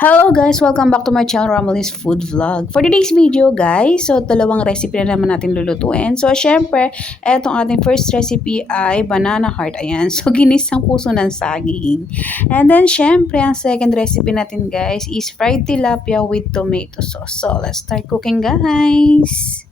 Hello guys! Welcome back to my channel, Ramali's Food Vlog. For today's video guys, so dalawang recipe na naman natin lulutuin. So syempre, etong ating first recipe ay banana heart. Ayan, so ginisang puso ng saging. And then syempre, ang second recipe natin guys is fried tilapia with tomato sauce. So let's start cooking guys!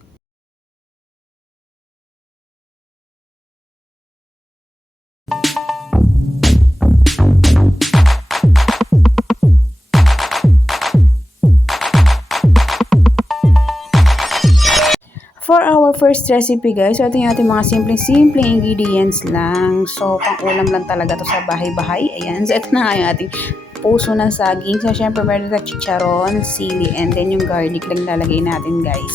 First recipe guys, so ito yung ating mga simpleng-simpleng ingredients lang. So, pang-ulam lang talaga to sa bahay-bahay. Ayan, so ito na nga yung ating puso ng saging. So, syempre meron na chicharon, sili, and then yung garlic lang lalagay natin guys.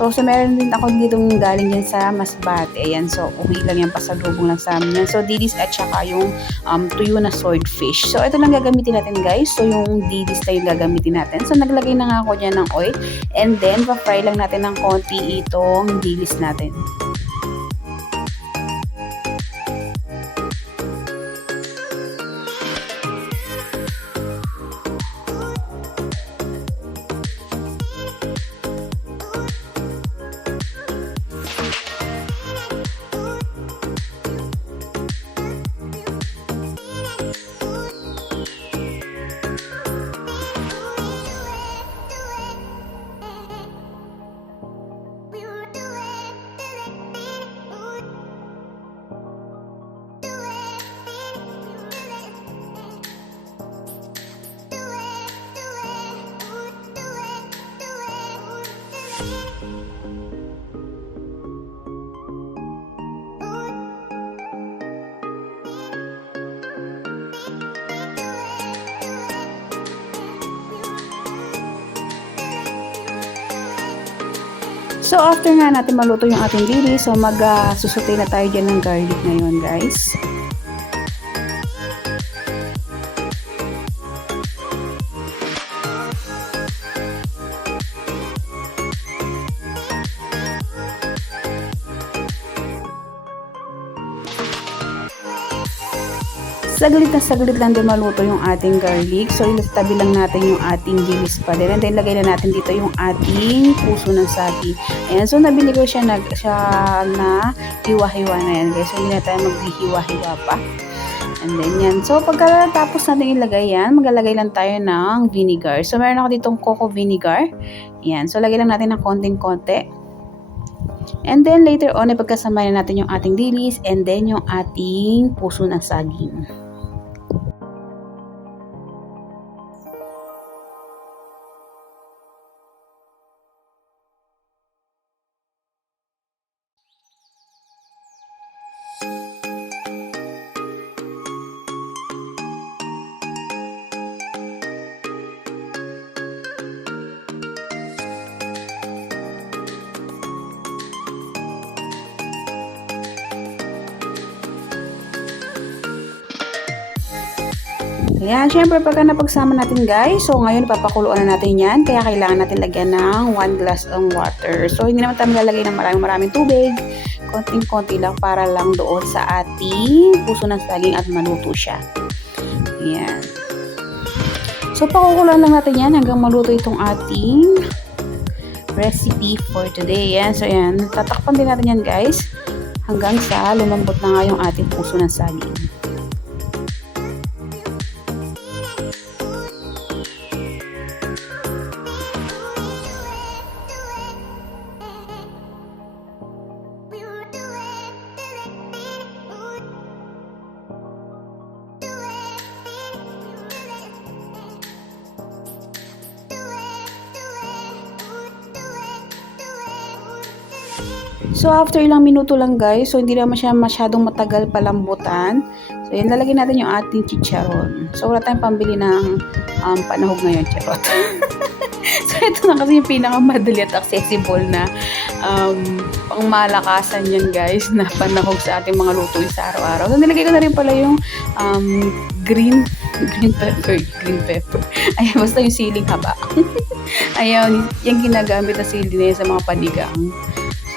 So, so meron din ako dito galing yan sa Masbate. Ayan, so uwi lang yan, pasalubong lang sa amin. So, dilis at saka yung um, tuyo na swordfish. So, ito lang gagamitin natin guys. So, yung dilis na yung gagamitin natin. So, naglagay na nga ako dyan ng oil. And then, pa-fry lang natin ng konti itong dilis natin. So, after nga natin maluto yung ating dili, so mag-susutay na tayo dyan ng garlic ngayon, guys. Saglit na saglit lang din maluto yung ating garlic. So, ilatabi lang natin yung ating dilis pa din. And then, lagay na natin dito yung ating puso ng sagi. Ayan. So, nabili ko siya, nag, siya na hiwa-hiwa na yan. Guys. So, hindi na tayo maghihiwa-hiwa pa. And then, yan. So, pagkatapos natin ilagay yan, maglalagay lang tayo ng vinegar. So, meron ako ditong coco vinegar. Yan. So, lagay lang natin ng konting-konti. And then, later on, ipagkasama na natin yung ating dilis and then yung ating puso ng saging. Ayan, syempre pagka napagsama natin guys, so ngayon papakuluan na natin yan, kaya kailangan natin lagyan ng 1 glass ng water. So hindi naman tayo maglalagay ng maraming maraming tubig, konting-konti lang para lang doon sa ating puso ng saging at maluto siya. Ayan. So pakukuluan lang natin yan hanggang maluto itong ating recipe for today. Ayan, so ayan, tatakpan din natin yan guys hanggang sa lumambot na nga yung ating puso ng saging. So, after ilang minuto lang guys, so hindi naman siya masyadong matagal palambutan. So, yun, lalagyan natin yung ating chicharon. So, wala tayong pambili ng um, panahog ngayon, charot. so, ito na kasi yung pinakamadali at accessible na um, pangmalakasan yan guys, na panahog sa ating mga luto sa araw-araw. So, nilagay ko na rin pala yung um, green green pepper, green pepper. Ayan, basta yung siling haba. Ayan, yung ginagamit na sili na yan sa mga panigang.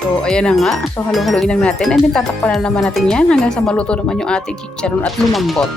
So, ayan na nga. So, halo-haloin lang natin. And then, tatakpan na naman natin yan hanggang sa maluto naman yung ating chicharon at lumambot.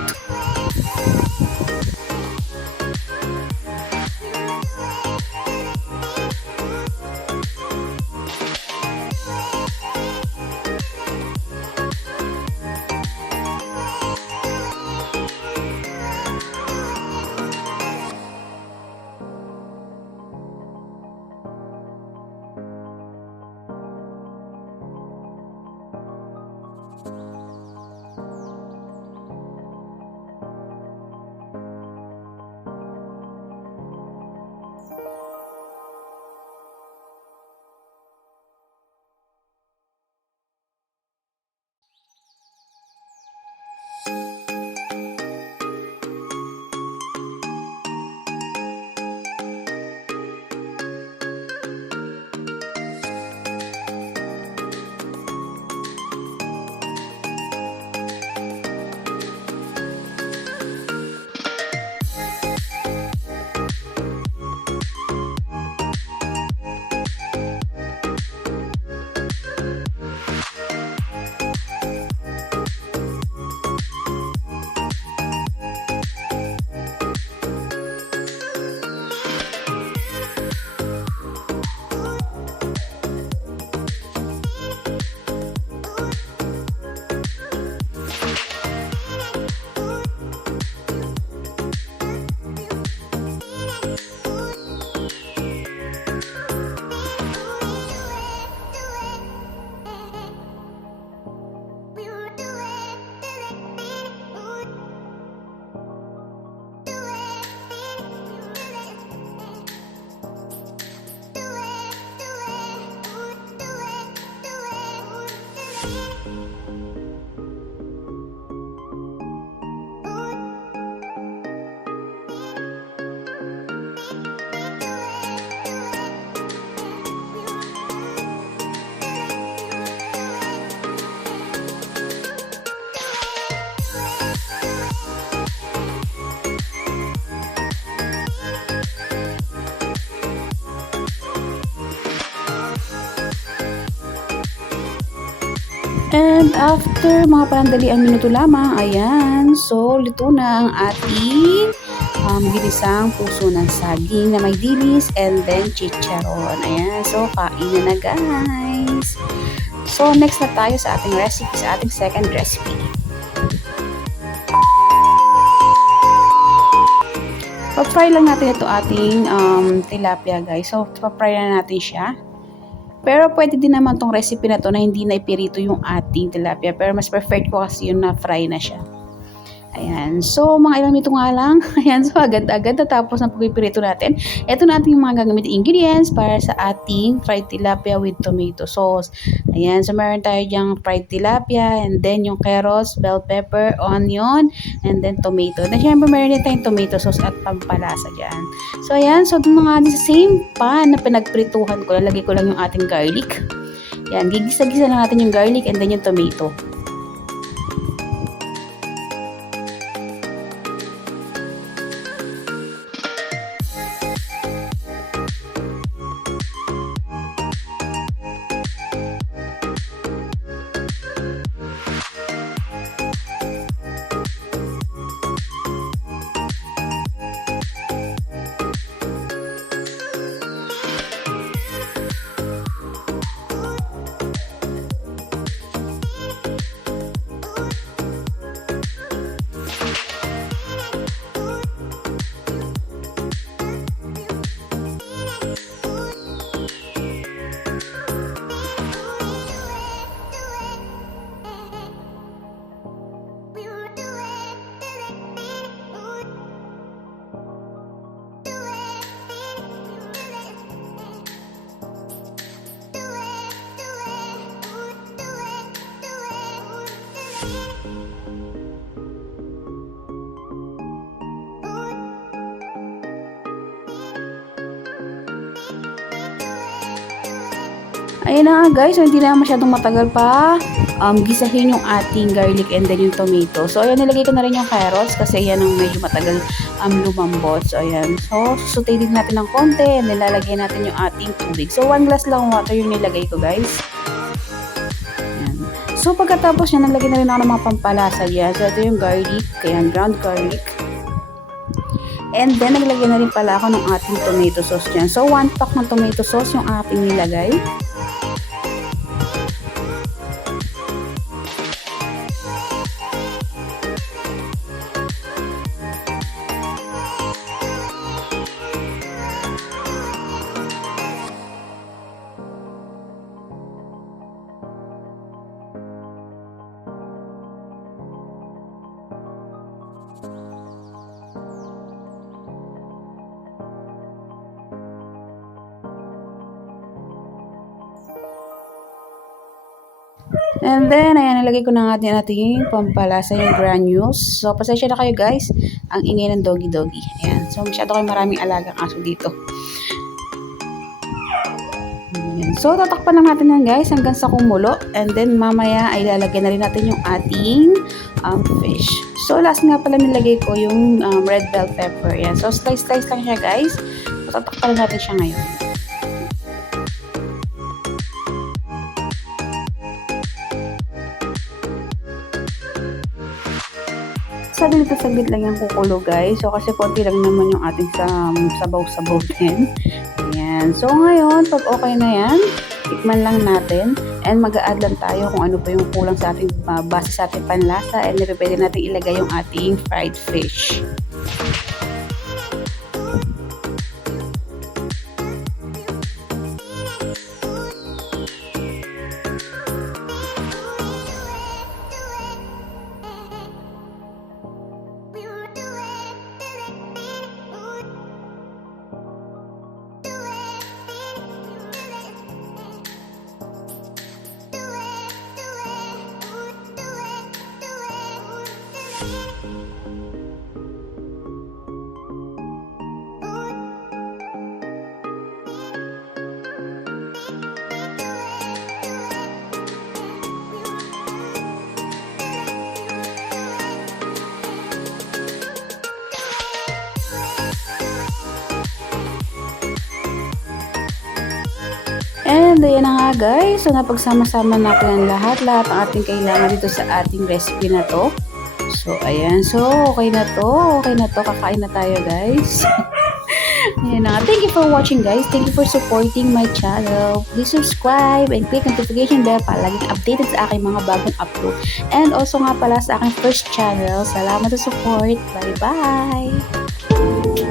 And after mga panandaliang minuto lamang, ayan, so luto na ang ating um, ginisang puso ng saging na may dilis and then chicharon. Ayan, so kain na na guys. So next na tayo sa ating recipe, sa ating second recipe. Pa-fry lang natin ito ating um, tilapia guys. So, pa-fry na natin siya. Pero pwede din naman tong recipe na to na hindi na ipirito yung ating tilapia. Pero mas preferred ko kasi yung na fry na siya. Ayan. So, mga ilang minuto nga lang. Ayan. So, agad-agad natapos ng pagpipirito natin. Ito na ating mga gagamitin ingredients para sa ating fried tilapia with tomato sauce. Ayan. So, meron tayo dyang fried tilapia and then yung carrots, bell pepper, onion, and then tomato. Then, syempre, meron din tayong tomato sauce at pampalasa dyan. So, ayan. So, nga din sa same pan na pinagprituhan ko, lalagay ko lang yung ating garlic. Ayan. Gigisa-gisa lang natin yung garlic and then yung tomato. Ayun na nga guys, so hindi na masyadong matagal pa um, gisahin yung ating garlic and then yung tomato. So ayan, nilagay ko na rin yung carrots kasi yan ang medyo matagal um, lumambot. So ayan, so susutay din natin ng konti and then natin yung ating tubig. So one glass lang water yung nilagay ko guys. Ayan. So pagkatapos yan, naglagay na rin ako ng mga pampalasa dyan. So ito yung garlic, kaya ground garlic. And then, naglagay na rin pala ako ng ating tomato sauce dyan. So, one pack ng tomato sauce yung ating nilagay. And then, ayan, nalagay ko na nga din ating pampalasa yung granules. So, pasensya na kayo guys. Ang ingay ng doggy-doggy. Ayan. So, masyado kayo maraming alagang aso dito. Ayan. So, tatakpan lang natin yan guys hanggang sa kumulo. And then, mamaya ay lalagyan na rin natin yung ating um, fish. So, last nga pala nilagay ko yung um, red bell pepper. Ayan. So, slice-slice lang siya guys. So, tatakpan lang natin siya ngayon. Saglit na saglit lang yung kukulo guys. So kasi konti lang naman yung ating sa, sabaw-sabaw din. Ayan. So ngayon, pag okay na yan, tikman lang natin and mag-a-add lang tayo kung ano pa yung kulang sa ating uh, base sa ating panlasa and pwede natin ilagay yung ating fried fish. And ayan na nga guys, so napagsama-sama natin ang lahat-lahat ang ating kailangan dito sa ating recipe na to. So ayan, so okay na to, okay na to, kakain na tayo guys. ayan na. Thank you for watching guys, thank you for supporting my channel. Please subscribe and click notification bell para laging updated sa aking mga bagong upload. And also nga pala sa aking first channel, salamat sa support. Bye bye!